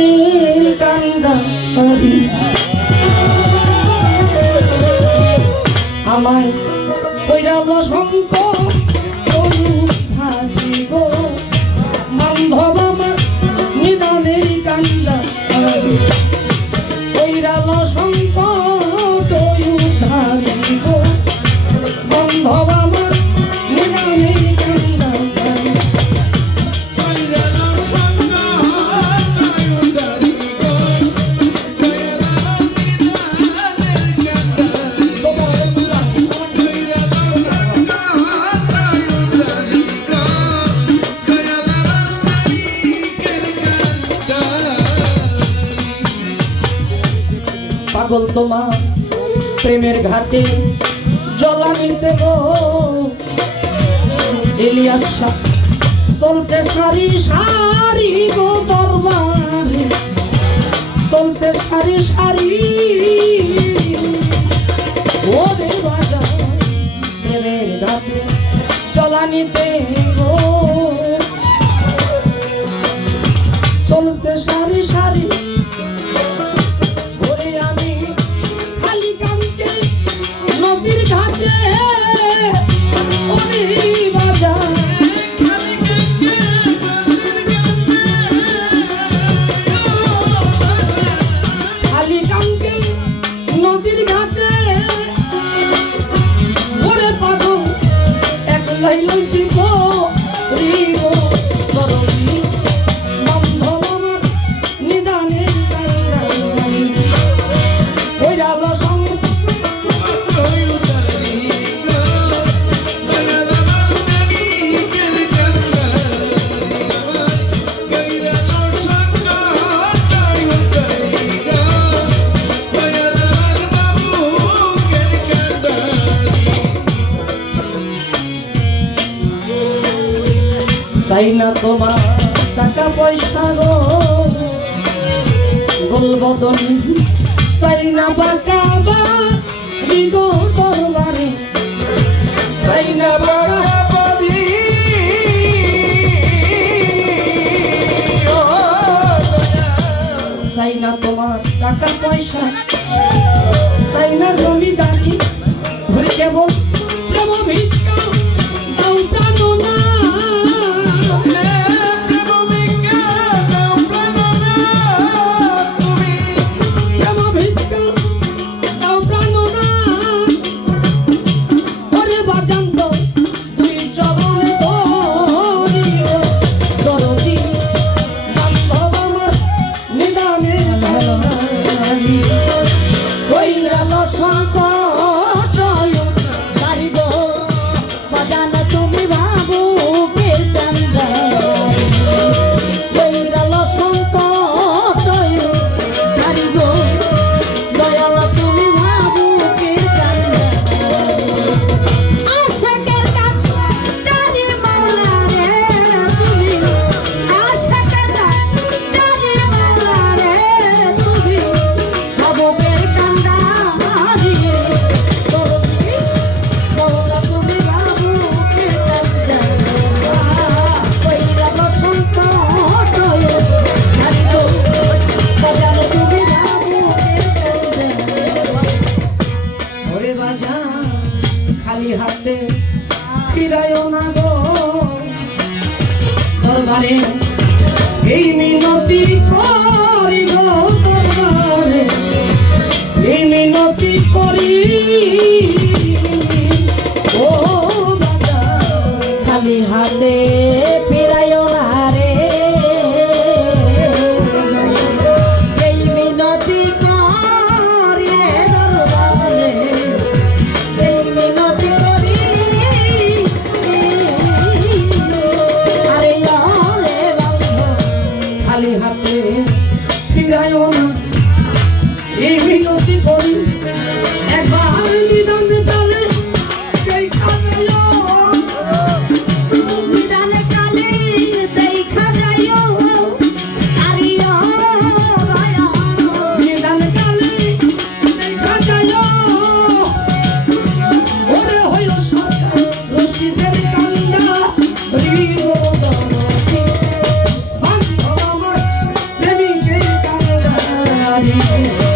নিদানে কান্দারি আমায় কইরাল শঙ্কর থাকিব বান্ধব আমার নিদানের কান্দারি কইরাল শঙ্কর থাকিব বান্ধব আমার নিদানের কান্দারি পাগল তোমার প্রেমের ঘাটে জলানিতে গো ইলিয়াস চলছে সারি সারি গো দরবারে চলছে সারি সারি ওরে বাজার প্রেমের ঘাটে জলানিতে গো চলছে সারি সারি চাই না তোমার টাকা পয়সা গো গোলবদন চাই না বাঁকা বাড়ি গো দরবারে চাই না বাঁকা বাড়ি চাই না তোমার টাকা পয়সা চাই না জমিদারি ঘুরে কেবল প্রেম ভিক্ষা দাও প্রাণ না খালি হাতে ফিরায় না গো দরবারে এই মিনতি করি গো দরবারে এই মিনতি করি ও বাবা খালি হাতে ফিরায় না রে এই মিনতি করি রে দরবারে এই মিনতি করি আরে ওরে বাবা খালি হাতে ফিরায় না এই মিনতি করি একবার নিদান তালে দেখা যায় নিদান কালে দেখা যায় আরে ও দয়া নিদান কালে দেখা যায় ওরে হইল সরকার রশিদের কান্না রিও দরদি বান্ধব আমার প্রেমিকের দিন